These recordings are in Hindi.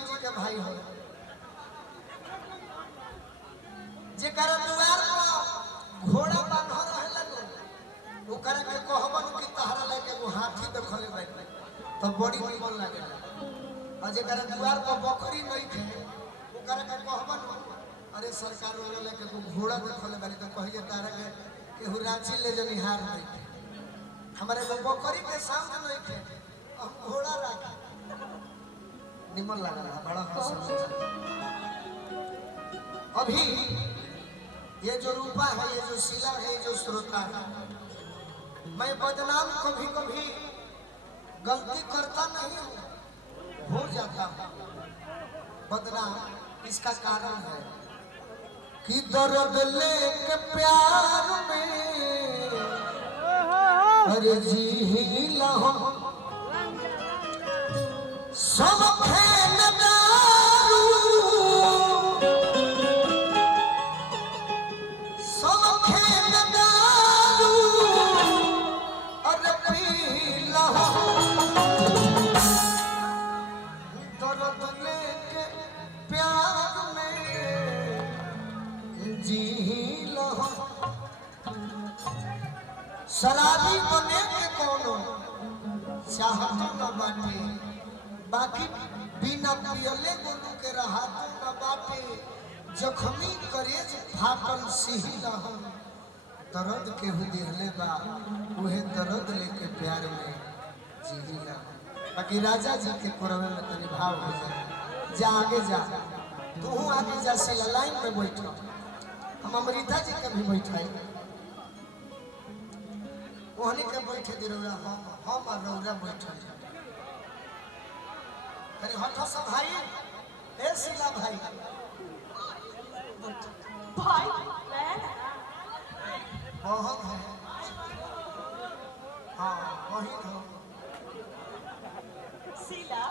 लक्ष्मण जी के भाई हो जेकर दुआर पर घोड़ा बांधल रहेला ओकरा के कहबन कि तहरा लेके वो हाथी देखले बैठे तो बड़ी निमन लागेला और जेकर दुआर पर बकरी नहीं थे ओकरा के कहबन अरे सरकार वाला लेके वो घोड़ा देखले बैठे तो कहिए तारा के केहू रांची ले जो निहार नहीं हमारे को बकरी के सामने नहीं थे हम घोड़ा रखे निमन लगा बड़ा हंस अभी ये जो रूपा है ये जो शिला है ये जो श्रोता है मैं बदनाम कभी कभी गलती करता नहीं हूँ हो जाता हूँ बदनाम इसका कारण है कि दर्द लेके प्यार में अरे जी लहो सब खेल दारू सब खेल दारू अरे पी लहो दर्द लेके प्यार में जी लहो शराबी बने के कोनो चाहत न बाटे बाकी बिना पियले गोलू के रहत न बाटे जखमी करेज फाटल सिही रहम दर्द के हु देहले बा उहे दर्द लेके प्यार में जीला बाकी राजा जी के कोरवे में तनी भाव हो जाए जा आगे जा तू आगे जा से लाइन में बैठो हम अमृता जी के भी बैठाई ओहनी के बैठे दिरौरा हम और रौरा बैठल अरे हटो सब भाई ए शिला भाई भाई बहुत है हाँ वही हो शिला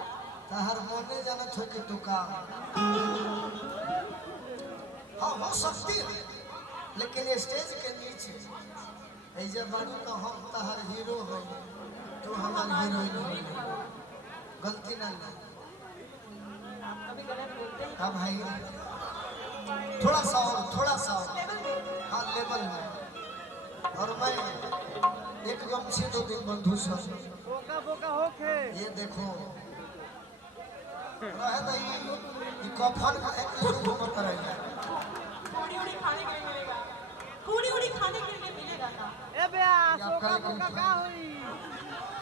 तहर मोने जानत हो कि तू का हाँ हो सकती है लेकिन स्टेज के नीचे ऐसे बारू तो हम तहर हीरो हो तू हमार हीरोइन हो गलती ना ले अभी गलत बोलते हैं हाँ भाई थोड़ा सा हाँ लेवल में और मैं एक गमछे दो दिन बंधु सब बोका होके ये देखो रहे भाई ये कफन का एक घूमत रही पूरी उड़ी खाने के लिए मिलेगा पूरी उड़ी खाने के लिए मिलेगा ना ए बेया बोका का होई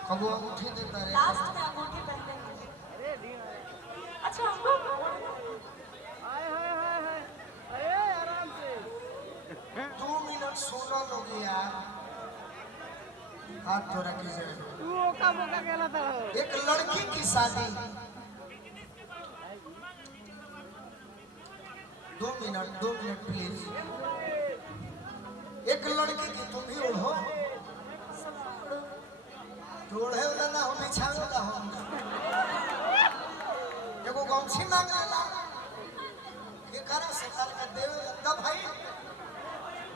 कबो अंगूठी देता रे लास्ट में अंगूठी पहनेंगे अरे दी अच्छा हमको हाय हाय हाय हाय अरे आराम से 2 मिनट सोना लोगे यार हाथ थोड़ा कीजिए तू बोका कहला था एक लड़की की शादी 2 मिनट प्लीज एक लड़की की तुम भी ओढ़ो तो ओढ़े वाला ना हो बिछावे वाला हो एगो गमछी मांग लेला के करे से काल का देवे तब भाई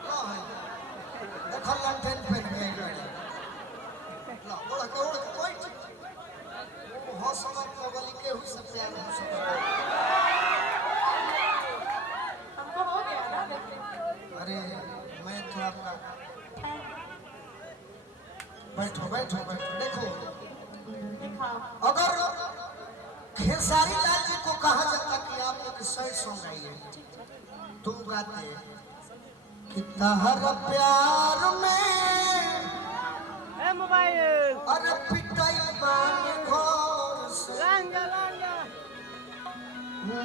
लो है देखो लंठन पहन के गए लो ओढ़ के कोई वो हो समझ पगली के हुई सब प्यार हो सकता हमको हो गया ना देखते अरे मैं तो आपका बैठो देखो दिखाओ अगर खेसारी लाल जी को कहा जाता कि आप एक सैड सॉन्ग आइए तुम गाते कि तहर प्यार में ए मोबाइल अरे पिटाई बानी घर से लांगा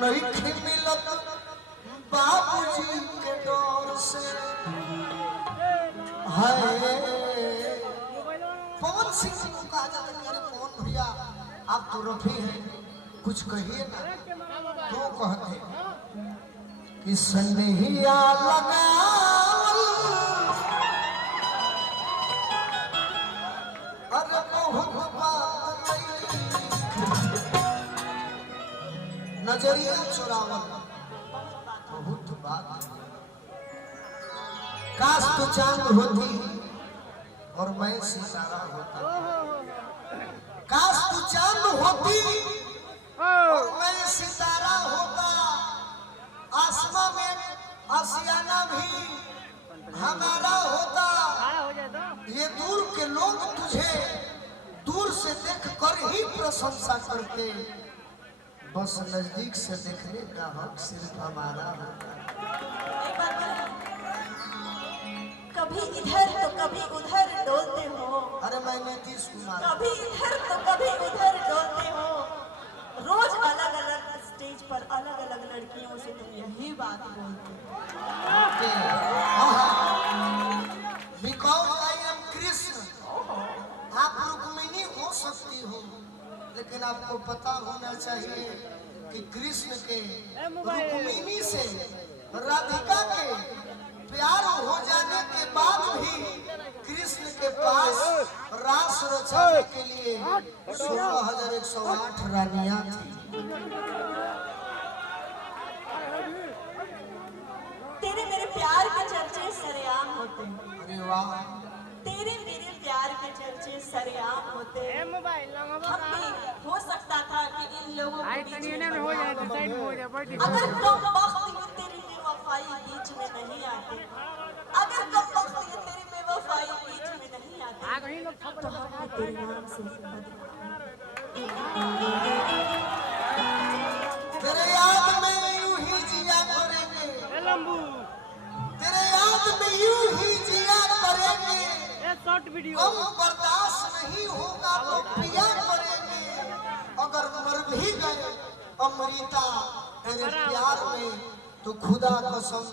नहीं मिलत बाबूजी के डर से हाय पवन सिंह को कहा जाता है अरे पवन भैया आप तो रफी हैं कुछ कहिए ना तो कहते कि सनहिया लगावल अरे बहुत बात नहीं नजरिया चुरावल बहुत बात काश तो चांद होती और मैं सितारा होता काश तू चांद होती और मैं सितारा होता, आसमां में आशियाना भी हमारा होता। खड़ा हो जाए तो ये दूर के लोग तुझे दूर से देख कर ही प्रशंसा करते, बस नजदीक से देखने का हक सिर्फ हमारा होता। एक बात बोलो, कभी इधर तो कभी उधर डोलते हो, अरे मैं नीतीश कुमार, कभी इधर तो कभी उधर डोलते हो। रोज अलग अलग स्टेज पर अलग अलग लड़कियों से तुम यही बात बोलते हो। Because I am Krishna. आप रुक्मिणी हो सकती हो, लेकिन आपको पता होना चाहिए कि कृष्ण के रुक्मिणी से राधिका के प्यार हो जाने के बाद भी कृष्ण के पास रास रचाने के लिए 16,108 रानियां थी। तेरे मेरे प्यार के चर्चे सरेआम होते हैं, अरे वाह, तेरे मेरे प्यार के चर्चे सरेआम होते ए हैं। मोबाइल लंगा हम भी हो सकता था कि इन लोगों के बीच में हो जाए तो साइड में हो जाए बड़ी अगर कम वक्त ये तेरी बेवफाई बीच में नहीं आती, अगर कम वक्त ये तेरी बेवफाई बीच में नहीं आती, आगे ही लोग तो हम तेरे नाम से तेरे याद में यूं ही जिया करेंगे, ए लंबू तेरे याद में यूं ही जिया करेंगे। ए शॉर्ट वीडियो हम बर्दाश्त नहीं होगा तो पिया करेंगे। अगर मर भी गए अमृता तेरे प्यार में, तो खुदा कसम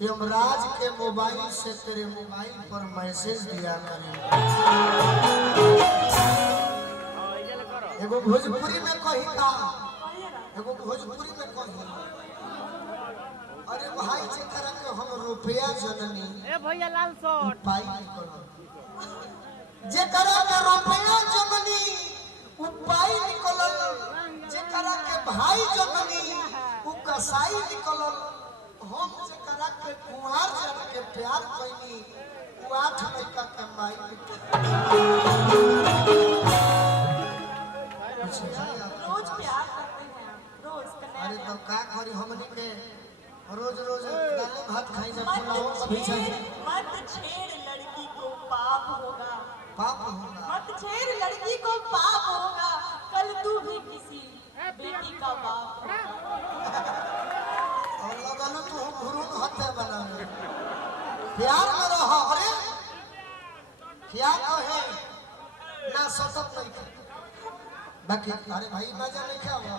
यमराज के मोबाइल से तेरे मोबाइल पर मैसेज दिया करेंगे। एगो भोजपुरी में कही का, एगो भोजपुरी में कही, अरे भाई जेकरा के हम रुपया जननी ए भैया लाल शॉर्ट पाई निकल, जेकरा के रुपया जननी उ पाई निकल, जेकरा के भाई जननी उ कसाई निकल। हम जेकरा के कुंवार जन के प्यार कइनी उ 8 लड़का के माई रोज प्यार करते हैं, रोज अरे तो का करी हमनी के रोज रोज दाल भात खाई जा, मत पुलाव कभी छेड़, चाहिए, मत छेड़ लड़की को पाप होगा, पाप होगा। मत छेड़ लड़की को पाप होगा, कल तू भी किसी बेटी का बाप होगा। और लगल तू भुरुन हत्या बना प्यार में रह। अरे क्या कहे ना सतत नहीं खे बाकी, अरे भाई मजा नहीं क्या हुआ,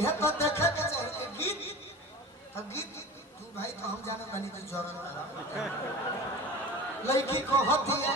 यह तो देखे के चाहिए गीत, तो गीत तू भाई तो हम जाने बनी तो जरूर लड़की को हत्या